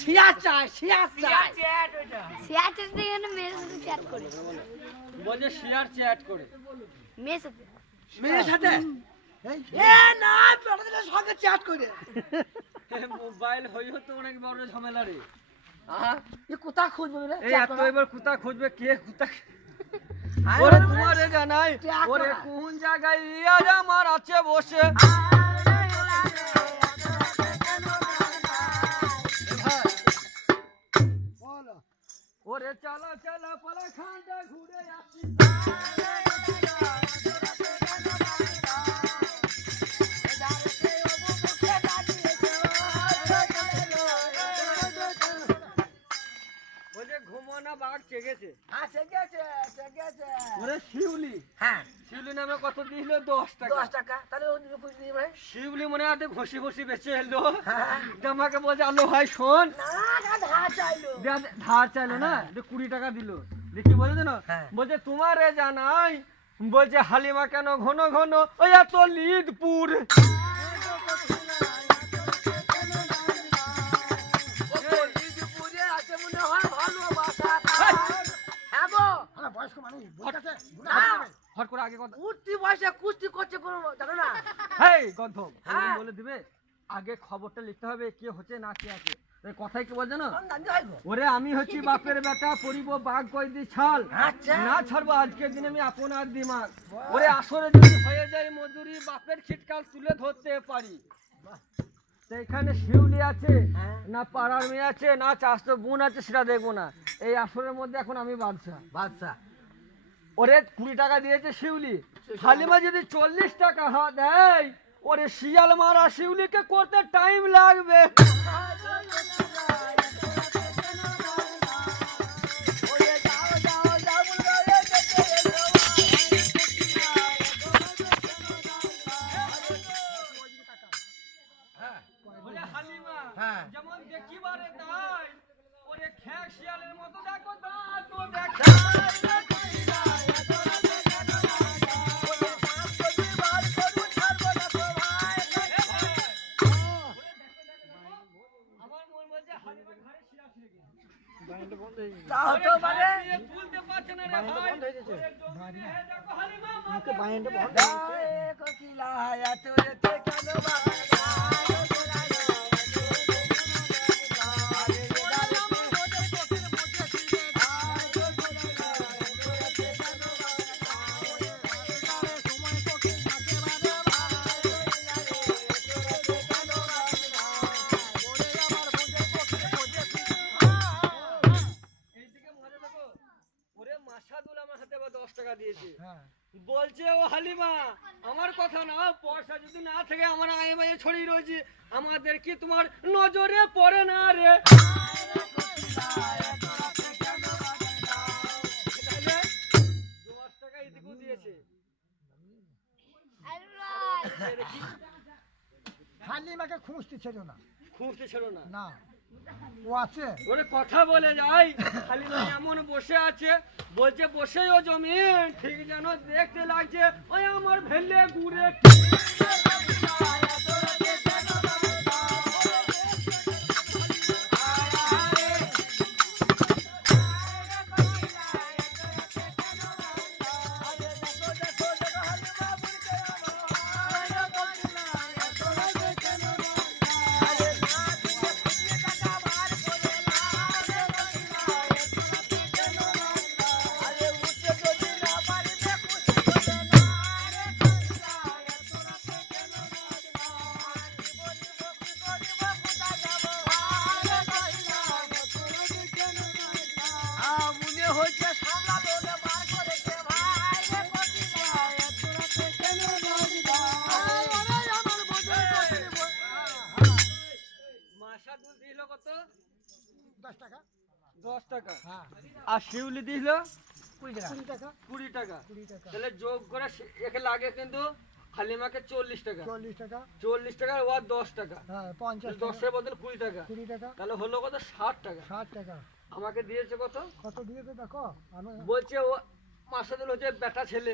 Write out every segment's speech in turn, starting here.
Share চাই share চাই share chat দিয়ে না মেয়ের সাথে চ্যাট করে বলছে শেয়ার চ্যাট করে মেয়ের সাথে মেয়ের সাথে এ না তোদের সঙ্গে চ্যাট করে মোবাইল হইও তো অনেক বড় ঝামেলা রে এ কোথা খুঁজবে রে এই এত এবার কুতা খুঁজবে কে কুতা ওরে তোমারে জানাই ওরে কোন জায়গায় আজ আমার আছে বসে ওরে চালা চালা পালা খানটা ঘুরে আসি ঘুমানা বাঘ চেগেছে হ্যাঁ চেগেছে চেগেছে ওরে শিউলি হ্যাঁ শিউলি নামে কত দিল 10 টাকা 10 টাকা তাহলে ও দিবে খুঁজ দিই ভাই শিউলি মনে আছে ঘষি ঘষি বেঁচে এলো আমাকে বলছে আলো ভাই শোন না ধার চাইলো ধার চাইলো না 20 টাকা দিল দেখি বলে জানো হ্যাঁ। বলছে তোমারে জানাই বলছে হালিমা কেন ঘন ঘন ওই এত লিদপুর হট করে আগে কথা কুস্তি বয়সে কুস্তি করছে কোনো জানো না হেই গন্ধম হ্যাঁ। বলে দিবে আগে খবরটা লিখতে হবে কে হচ্ছে না কে আছে এই কথাই কি বলছো না জানতে হয় গো ওরে আমি হচ্ছি বাপের বেটা পরিব বাঘ কয়দি ছাল আচ্ছা না ছাড়বো আজকের দিনে আমি আপনার দিমাগ ওরে আসরে যদি হয়ে যায় মজুরি বাপের ছিটকাল তুলে ধরতে পারি তো এখানে শিউলি আছে হ্যাঁ। না পাড়ার মেয়ে আছে না চাষতো বোন আছে সেটা দেখবো না এই আসরের মধ্যে এখন আমি বাদশা বাদশা ওরে 20 টাকা দিয়েছে শিউলি হালিমা যদি 40 টাকা দেয় ওরে শিয়াল মারা শিউলিকে করতে টাইম লাগবে হ্যাঁ যেমন দেখিবারে তাই ওরে খেক শিয়ালের মতো দেখো দাঁত ও আমার মন বলছে হালিমা ঘরে শিয়াল ছিল বাইন্ড বন্ধ হয়ে গেছে তাও তো মানে তুলতে পারছে না রে ভাই দেখো হালিমা মুখে বাইন্ড বন্ধ হয়ে কোকিলা এত এত কেন বাবা বলছে ও হালিমা আমার কথা না পয়সা যদি না থাকে আমার আয়ে বায়ে ছড়িয়ে রয়েছে আমাদের কি তোমার নজরে পড়ে না রে 10 টাকা এদিকেও দিয়েছে হালিমাকে খুঁজতে ছিল না খুঁজতে ছিল না না ও আছে ওরে কথা বলে যাই হালিমা এমন বসে আছে বলছে বসে ও জমিন ঠিক যেন দেখতে লাগছে ওই আমার ভেলে ঘুরে আর শিউলি দিল 20 টাকা তাহলে যোগ করে একে লাগে কিন্তু হালিমাকে 40 টাকা 40 টাকা ও 10 টাকা হ্যাঁ 50 10 এর বদলে 20 টাকা তাহলে হলো কত 60 টাকা আমাকে দিয়েছে কত দিয়েছে দেখো বলছে ও মাসাদুল হচ্ছে বেটা ছেলে,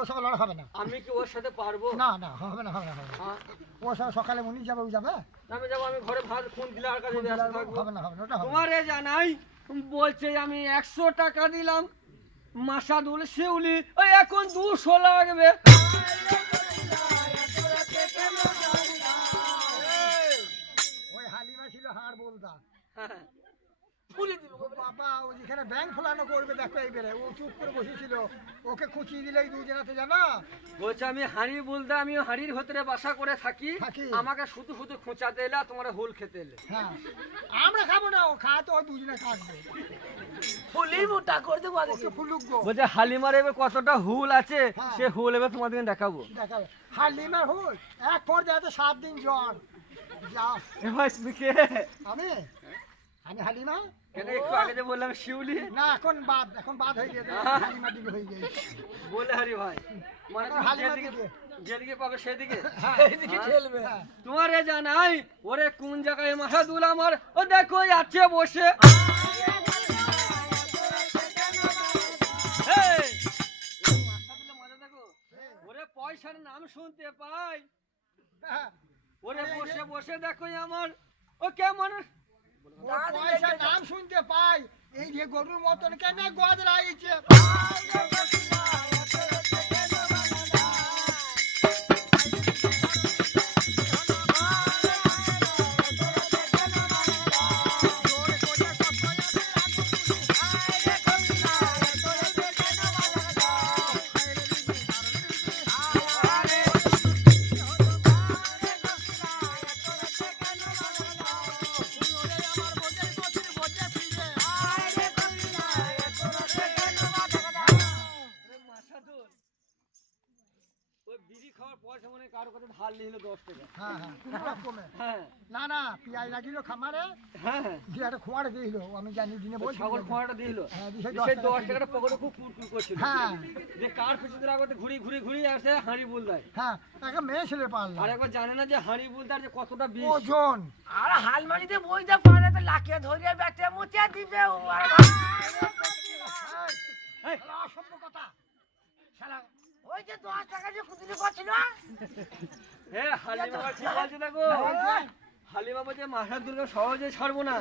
ও সব লড়া হবে না। আমি কি ওর সাথে পারবো? না না হবে না, হবে না, হবে না। হ্যাঁ? ও সব সকালে উনি যাবে, ও যাবে, আমি যাবো, আমি ঘরে ভাত খুন দিলে আর কাছে ব্যস্ত থাকবো। হবে না, হবে না, ওটা হবে না। তোমারে জানাই বলছে আমি 100 টাকা দিলাম, মাসাদুল শিউলি ওই এখন 200 লাগবে। ওই হালিমা ছিল হাড় বলতা। হ্যাঁ। বাবা ও যেখানে ব্যাংক ফোলানো করবে দেখো এইবারে, ও চুপ করে বসেছিল, ওকে খুঁচিয়ে দিলেই দুজনাতে জানা। বলছে আমি হাঁড়ি বলতে, আমি হাঁড়ির ভিতরে বাসা করে থাকি, আমাকে শুধু শুধু খোঁচাতে এলে, তোমার হুল খেতে এলে। হ্যাঁ আমরা খাবো না, ও খায় তো দুজনে কাটবে। ফুলি মোটা করে দেবো আগে। ওকে ফুলুক গো। বলছে হালিমার এবার কতটা হুল আছে, হ্যাঁ। সে হুল এবার তোমাদের দেখাবো। দেখাবে হালিমার হুল এক পর যাতে 7 দিন জ্বর। যাও এবার তুমি কে? আমি আমি হালিমা। কেন একটু আগে যে বললাম শিউলি? না এখন বাদ হয়ে গেছে, হালিমা দিকে হয়ে গেছে। বলে হারি ভাই, মানে এখন তুমি হালিমা যেদিকে দিকে। যেদিকে পাবে সেদিকে। এইদিকে ঠেলবে। হ্যাঁ। তোমার এ জানাই ওরে কোন জায়গায় মাসাদুল আমার, ও দেখো আছে বসে। এই, ওরে মাসাদুলের মজা দেখো, ওরে পয়সার নাম শুনতে পাই, হ্যাঁ। ওরে বসে বসে দেখো আমার, ও কেমন ও পয়সার নাম শুনতে পাই, এই যে গরুর মতন কেন গোয়াদ রাইছে। মাসাদুল ওই বিড়ি খাওয়ার পয়সা মনে হয় কারো কাছে ধার নিল 10 টাকা। হ্যাঁ হ্যাঁ কোনো রকমে। হ্যাঁ না না পিয়াজ লাগিল খামারে, হ্যাঁ হ্যাঁ, দিয়ে একটা খোঁয়াড়ে দিল, আমি জানি দিনে ওই বলছি। ছাগল খোঁড়াটা দিল, হ্যাঁ, সেই সেই 10 টাকাটা পকেটে খুব কুরকুর করছিল। হ্যাঁ যে কার পিছনে আগতে ঘুরি ঘুরি ঘুরি আসে হাঁড়ি বুল দেয়, হ্যাঁ একটা মেয়ে ছেলে পারলাম। আর একবার জানে না যে হাঁড়ি বুলদার যে কতটা বিষ। ওজন আর হালমারিতে বইতে পারে তো লাখে ধরে ব্যাটে মুচে দিবে ও আর। এই, অসভ্য কথা শালা। ওই যে 10 টাকা যে কুতুলি করছিল। এ হালিমা কি বলছে দেখো, হালিমা বলছে মাসাদুলকে সহজে ছাড়বো না।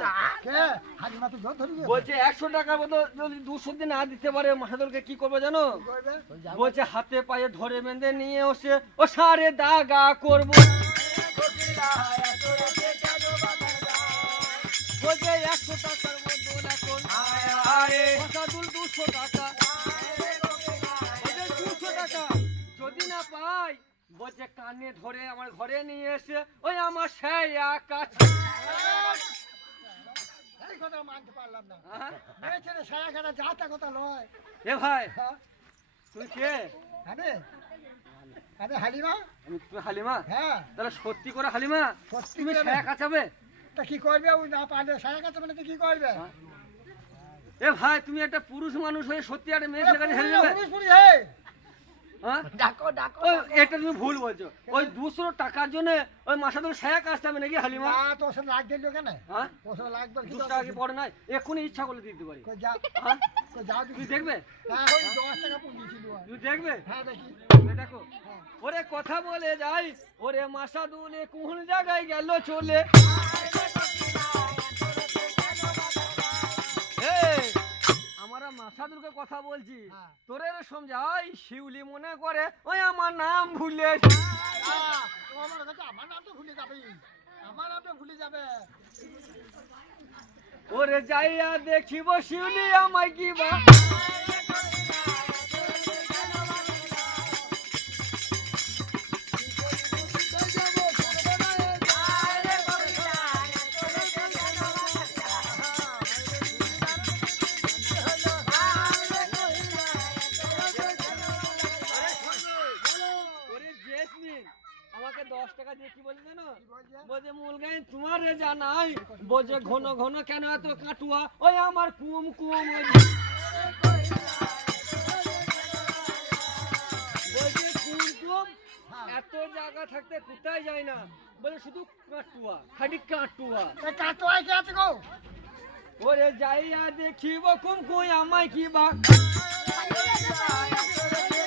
কে হালিমা তো জোর ধরে গেছে। বলছে 100 টাকার মতো যদি 200 দিন না দিতে পারে মাসাদুলকে কি করবে জানো? করবে? বলছে হাতে পায়ে ধরে বেঁধে নিয়ে এসে ও সারে দাগা করবো। বলছে 100 টাকার বদল এখন মাসাদুল 200 টাকা। বলছে 200 টাকা যদি না পাই, বলছে কানে ধরে আমার ঘরে নিয়ে এসে ওই আমার সেই কাছে। এই কথা মানতে পারলাম না। হ্যাঁ? মেয়ে ছেলে সায়া খাটা যা তা কথা নয়। এ ভাই হ্যাঁ? তুই কে? আমি আমি হালিমা। তুমি হালিমা? হ্যাঁ তাহলে সত্যি করে হালিমা সত্যি তুমি করে। ছায়া কাচাবে? তা কি করবে, ওই না পারলে সায়া কাছে মানে তো কি করবে? এ ভাই তুমি একটা পুরুষ মানুষ হয়ে সত্যি একটা মেয়ে ছেলেকে হেরে যাবে? পুরুষ পুরুষ, এই হ্যাঁ? ডাকো ডাকো। ও, এটা তুমি ভুল বলছো। ওই 200 টাকার জন্য ওই মাসা তুমি ছায়া কাচতে হবে নাকি হালিমা? না তোর সাথে লাগ দিল কেন? হ্যাঁ? তোর সাথে লাগবে কি 200 টাকা কি পড়ে নাই? এক্ষুনি ইচ্ছা করলে দিতে পারি। কই যা, হ্যাঁ? কই যাও তুই দেখি। দেখবে? হ্যাঁ ওই 10 টাকা পুঁজি ছিল। তুই দেখবে? হ্যাঁ দেখি। এই দেখো হ্যাঁ। ওরে কথা বলে যাই, ওরে মাসাদুলে কোন জায়গায় গেল চলে। এই, আমরা মাসাদুলকে কথা বলছি, হ্যাঁ। তোরে সমঝাই শিউলি মনে করে ওই আমার নাম ভুলে। আহ, ও আমার কাছে আমার নাম তো ভুলে যাবে, আমার নাম তো ভুলে যাবে। ওরে যাইয়া দেখিব শিউলি আমায় কি বা। ওরে জেসমিন আমাকে 10 টাকা দিয়ে কি বলে জানো? বলছে মুলগাই তোমার রে জানাই, বলছে ঘন ঘন কেন এত কাটুয়া ওই আমার কুম কুম। বলছে কুম কুম এত জায়গা থাকতে কোথায় যায় না, বলে শুধু কাটুয়া, খালি কাটুয়া। এই কাটোয়ায় কে আছে গো? ওরে যাইয়া দেখিব কুমকুই আমায় কি বা হায়াতে